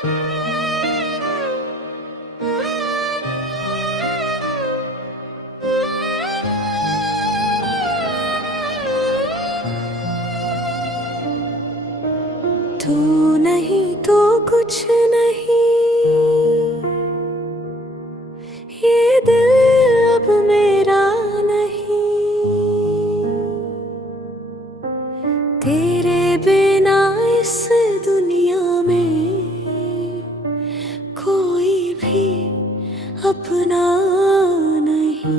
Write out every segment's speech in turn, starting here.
तू नहीं तो कुछ नहीं, ये दिल अब मेरा नहीं। तेरे बिना इस दुनिया में कोई भी अपना नहीं।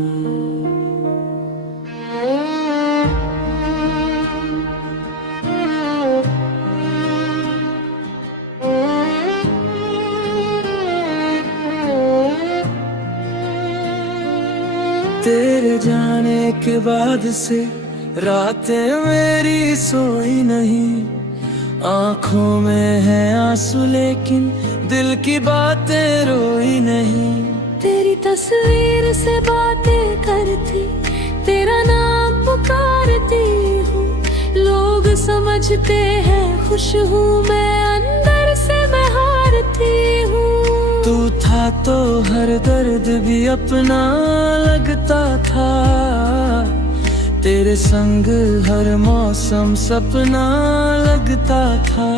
तेरे जाने के बाद से रातें मेरी सोई नहीं। आँखों में है आंसू लेकिन दिल की बातें रोई नहीं। तेरी तस्वीर से बातें करती, तेरा नाम पुकारती हूँ। लोग समझते हैं खुश हूँ, मैं अंदर से मैं हारती हूँ। तू था तो हर दर्द भी अपना लगता था। तेरे संग हर मौसम सपना लगता था।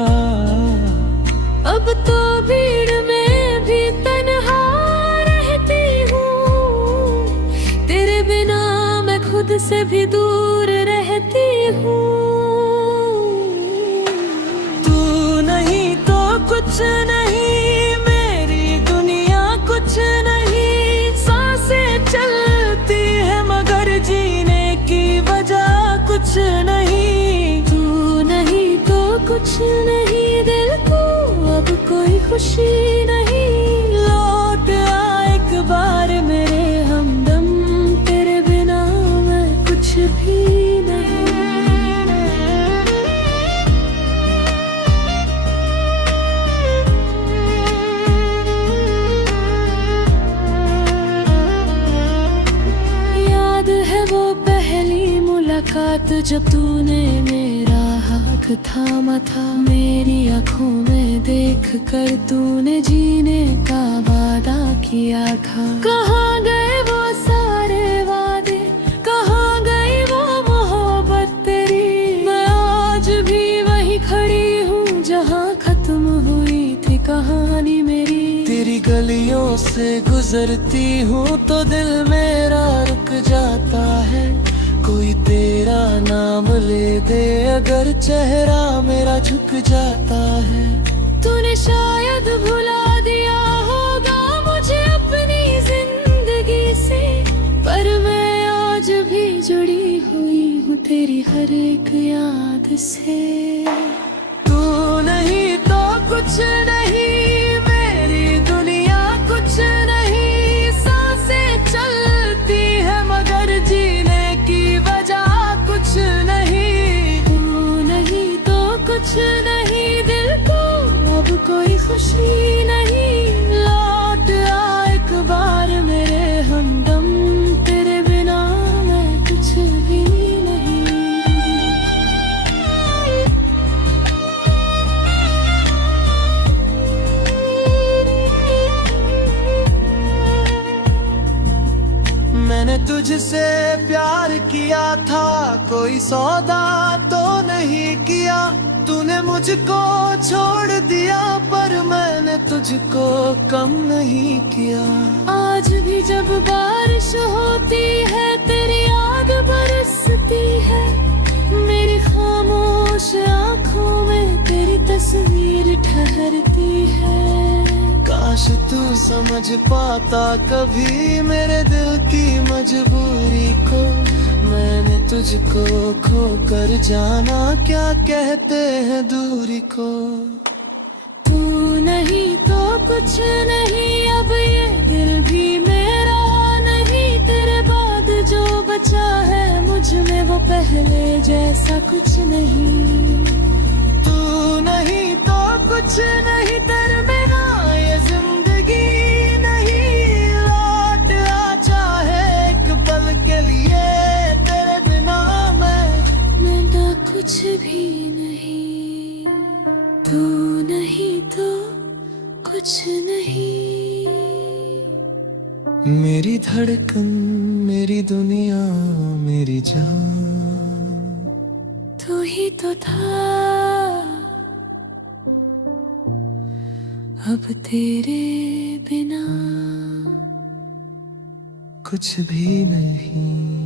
अब तो भीड़ में भी तन्हा रहती हूँ। तेरे बिना मैं खुद से भी दूर रहती हूँ। तू नहीं तो कुछ नहीं, मेरी दुनिया कुछ नहीं। सांसें चलती है मगर जीने की वजह कुछ नहीं। तू नहीं तो कुछ नहीं, दिल को अब कोई खुशी नहीं। लौट आ एक बार मेरे हमदम, तेरे बिना मैं कुछ भी नहीं। याद है वो पहली मुलाकात जब तूने मेरा हाथ थामा था। मेरी आँखों में देख कर तूने जीने का वादा किया था। कहाँ गए वो सारे वादे, कहाँ गई वो मोहब्बत तेरी। मैं आज भी वहीं खड़ी हूँ जहाँ खत्म हुई थी कहानी मेरी। तेरी गलियों से गुजरती हूँ तो दिल मेरा रुक जाता है। कोई तेरा नाम ले दे अगर चेहरा मेरा झुक जाता है। तूने शायद भुला दिया होगा मुझे अपनी जिंदगी से, पर मैं आज भी जुड़ी हुई हूँ तेरी हर एक याद से। तू नहीं तो कुछ नहीं, मेरी दुनिया कुछ नहीं। सांसें चलती है मगर जीने की वजह कुछ नहीं। तू नहीं तो कुछ नहीं, दिल को अब कोई खुशी नहीं। लौट आ एक बार मेरे हमदम, तेरे बिना मैं कुछ भी नहीं। मैंने तुझसे प्यार किया था, कोई सौदा तो नहीं किया। तूने मुझको छोड़ दिया पर मैंने तुझको कम नहीं किया। आज भी जब बारिश होती है तेरी याद बरसती है। मेरी खामोश आँखों में तेरी तस्वीर ठहरती है। काश तू समझ पाता कभी मेरे दिल की मजबूरी को। मैंने तुझको खो कर जाना क्या कहते हैं दूरी को। तू नहीं तो कुछ नहीं, अब ये दिल भी मेरा नहीं। तेरे बाद जो बचा है मुझ में वो पहले जैसा कुछ नहीं। तू नहीं तो कुछ नहीं, तेरे बिना ये जिंदगी नहीं। लौट आ चाहे एक पल के लिए, तेरे बिना मैं ना कुछ भी नहीं। तू नहीं तो कुछ नहीं। मेरी धड़कन, मेरी दुनिया, मेरी जान, तू ही तो था, अब तेरे बिना कुछ भी नहीं।